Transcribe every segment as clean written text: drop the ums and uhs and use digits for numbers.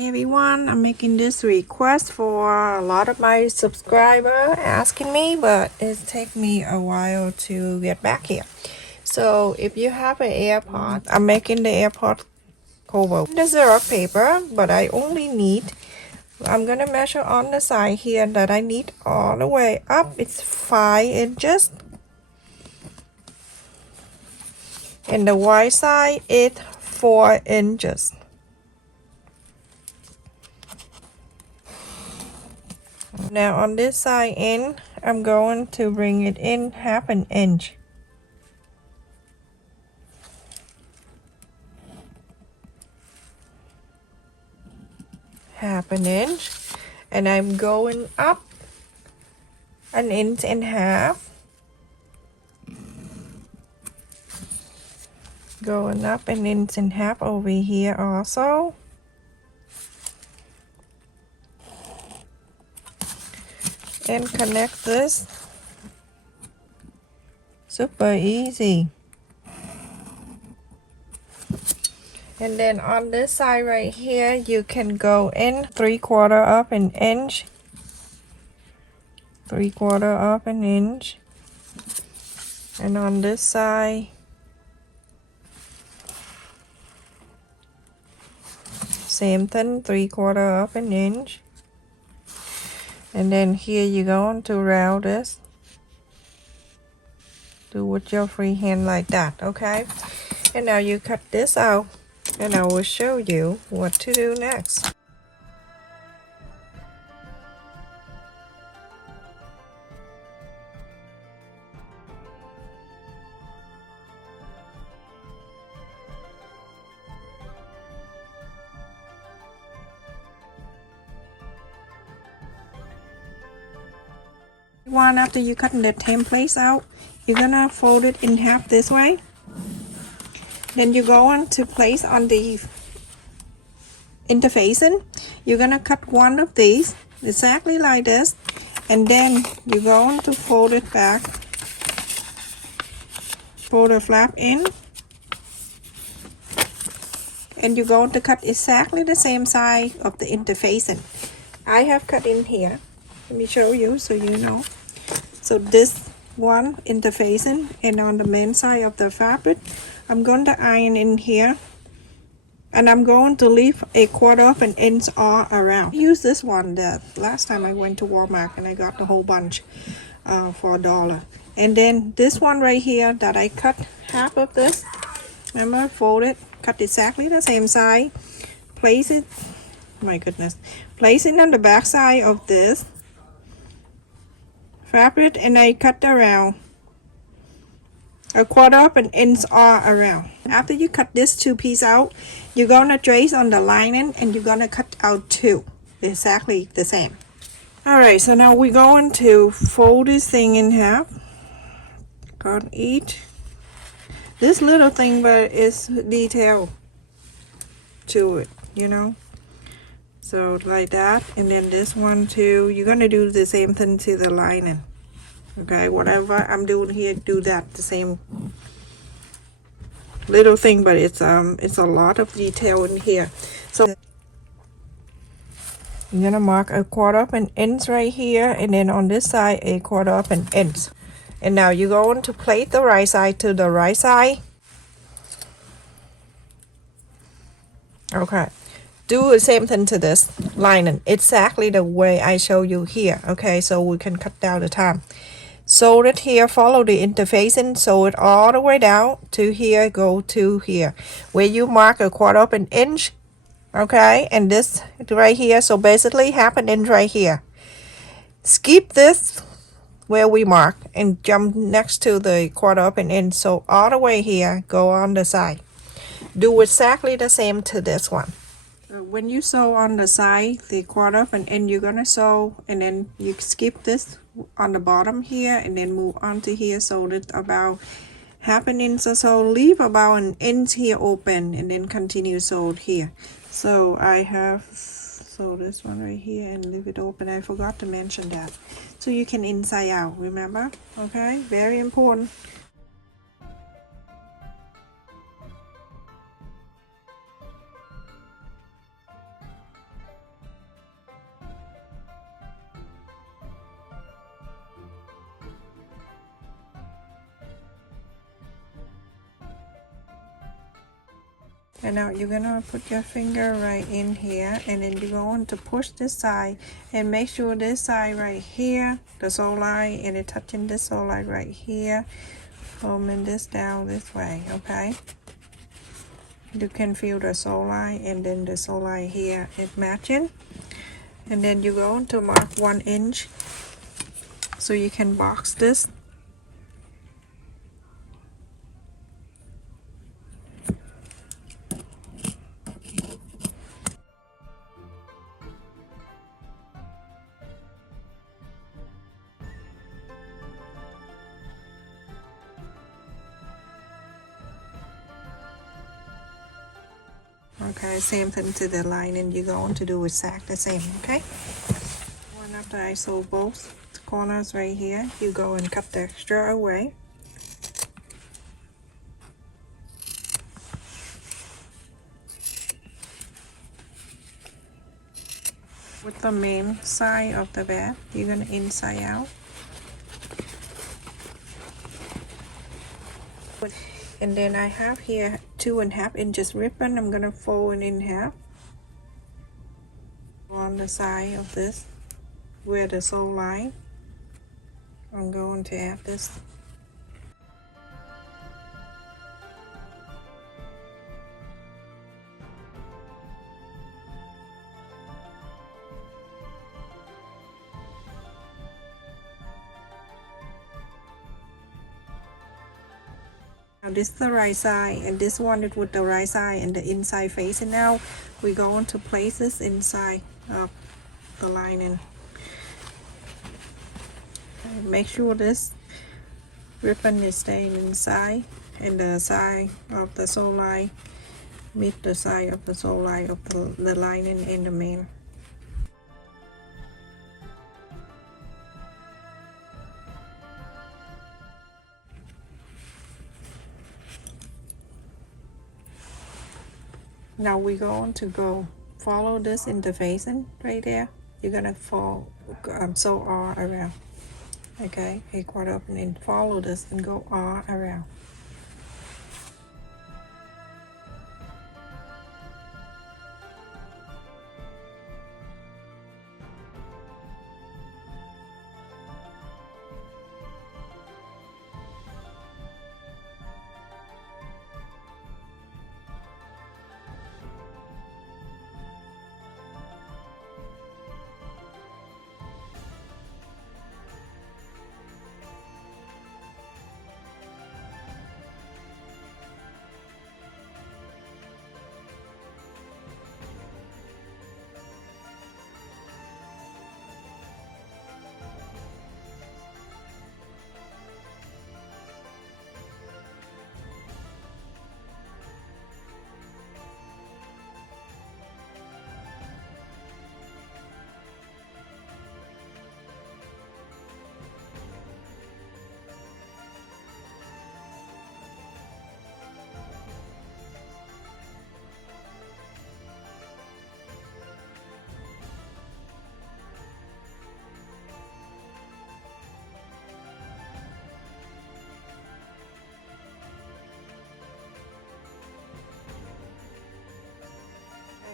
Hi everyone, I'm making this request for a lot of my subscribers asking me, but it's taken me a while to get back here. So if you have an AirPod, I'm making the AirPod cover. There's a paper, but I only need, I'm gonna measure on the side here that I need all the way up. It's 5 inches. And the wide side is 4 inches. Now on this side end, I'm going to bring it in 1/2 inch. Half an inch. And I'm going up 1.5 inches. Going up 1.5 inches over here also. And connect this. Super easy. And then on this side right here, you can go in 3/4 of an inch. 3/4 of an inch. And on this side, same thing, 3/4 of an inch. And then here you're going to round this. Do with your free hand like that, okay? And now you cut this out, and I will show you what to do next. After you cut the templates out, you're gonna fold it in half this way. Then you go on to place on the interfacing. You're gonna cut one of these exactly like this, and then you go on to fold it back. Fold the flap in, and you're going to cut exactly the same side of the interfacing. I have cut in here. Let me show you so you know. So this one interfacing, and on the main side of the fabric, I'm going to iron in here, and I'm going to leave 1/4 of an inch all around. Use this one that last time I went to Walmart and I got the whole bunch for $1. And then this one right here that I cut half of this, remember, fold it, cut exactly the same side, place it, my goodness, place it on the back side of this fabric, and I cut around 1/4 of an inch all around. After you cut this two piece out, you're gonna trace on the lining, and you're gonna cut out two exactly the same. Alright, so now we're going to fold this thing in half. Cut each. This little thing, but it's detail to it, you know. So like that, and then this one too. You're gonna do the same thing to the lining. Okay, whatever I'm doing here, do that the same little thing, but it's a lot of detail in here. So you're gonna mark 1/4 of an inch right here, and then on this side 1/4 of an inch. And now you're going to plate the right side to the right side. Okay, do the same thing to this lining, exactly the way I show you here. Okay, so we can cut down the time. Sew it here, follow the interfacing, sew it all the way down to here, go to here, where you mark 1/4 of an inch. Okay, and this right here, so basically 1/2 inch right here. Skip this where we mark and jump next to the 1/4 of an inch, so all the way here, go on the side. Do exactly the same to this one. When you sew on the side, the 1/4 of an inch, you're gonna sew, and then you skip this on the bottom here, and then move on to here, sew it about 1/2 inch or so, leave about 1 inch here open, and then continue sew here. So I have sew this one right here and leave it open. I forgot to mention that. So you can inside out, remember? Okay, very important. And now you're gonna put your finger right in here, and then you're going to push this side and make sure this side right here, the sole line, and it touching this sole line right here, pulling this down this way, okay? You can feel the sole line and then the sole line here, it matching. And then you're going to mark 1 inch so you can box this. Okay, same thing to the line, and you're going to do exactly the same, okay? One after I sew both corners right here, you go and cut the extra away. With the main side of the bag, you're gonna inside out. And then I have here 2.5 inches ribbon. I'm gonna fold it in half on the side of this where the sole line. I'm going to add this. Now this is the right side, and this one is with the right side and the inside facing. Now we're going to place this inside of the lining. And make sure this ribbon is staying inside, and the side of the sole line meet the side of the sole line of the lining in the main. Now we're going to go follow this interfacing right there. You're gonna sew all around. Okay, a quarter up and then follow this and go all around.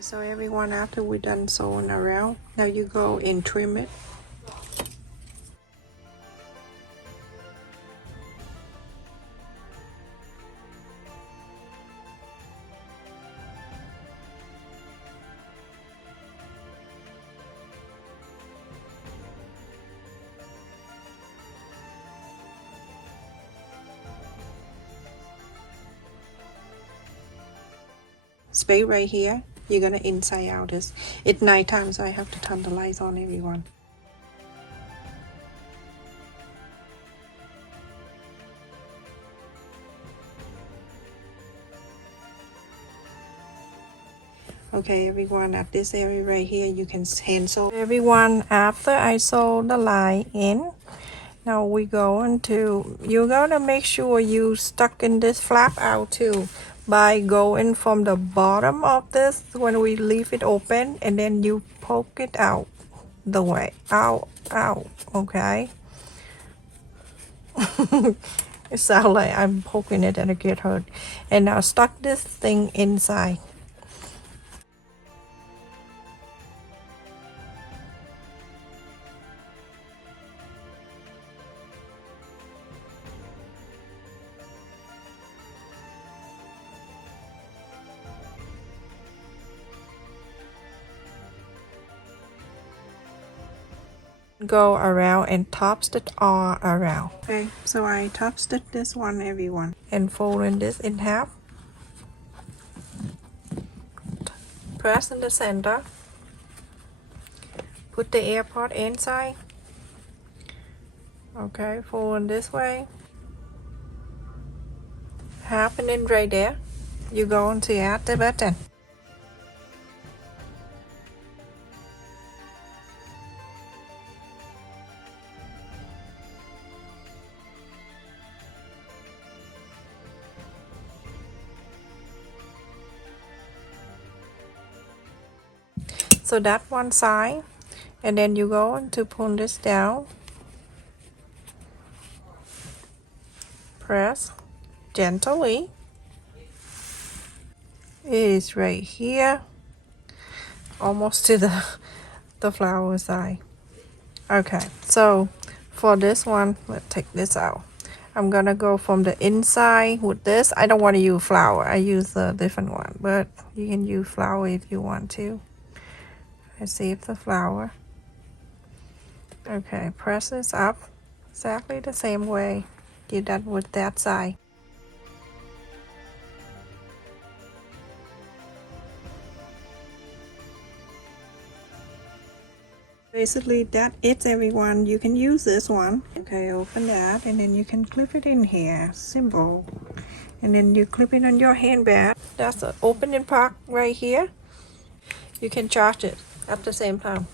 So everyone, after we're done sewing around, now you go and trim it. Space right here. You're gonna inside out this. It's nighttime, so I have to turn the lights on, everyone. Okay, everyone, at this area right here, you can hand sew. Everyone, after I sew the line in, now we going to, you're gonna make sure you stuck in this flap out too, by going from the bottom of this when we leave it open, and then you poke it out the way out, okay. It sounds like I'm poking it and it get hurt. And now stuck this thing inside. Go around and top stitch all around. Okay, so I top stitch this one, everyone, and folding this in half. Press in the center. Put the AirPod inside. Okay, fold this way. Happening right there. You're going to add the button. So that one side, and then you go to pull this down. Press gently. It is right here, almost to the flower side. Okay, so for this one, let's take this out. I'm gonna go from the inside with this. I don't want to use flower. I use a different one, but you can use flower if you want to. I save the flower. Okay, press this up exactly the same way you did with that side. Basically that it's everyone. You can use this one. Okay, open that and then you can clip it in here. Simple. And then you clip it on your handbag. That's the opening part right here. You can charge it at the same time.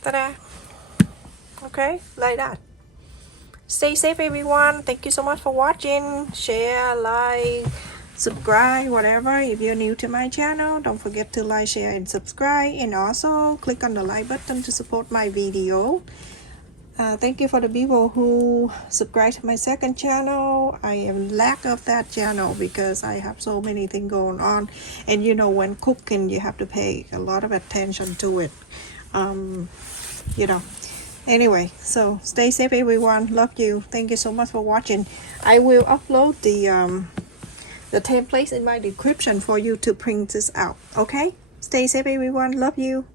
Ta-da! Okay, like that. Stay safe, everyone. Thank you so much for watching. Share, like, subscribe, whatever. If you're new to my channel, don't forget to like, share, and subscribe. And also click on the like button to support my video. Thank you for the people who subscribe to my second channel. I am lack of that channel because I have so many things going on, and you know, when cooking you have to pay a lot of attention to it. You know, anyway, so stay safe, everyone. Love you. Thank you so much for watching. I will upload the templates in my description for you to print this out. Okay, stay safe, everyone. Love you.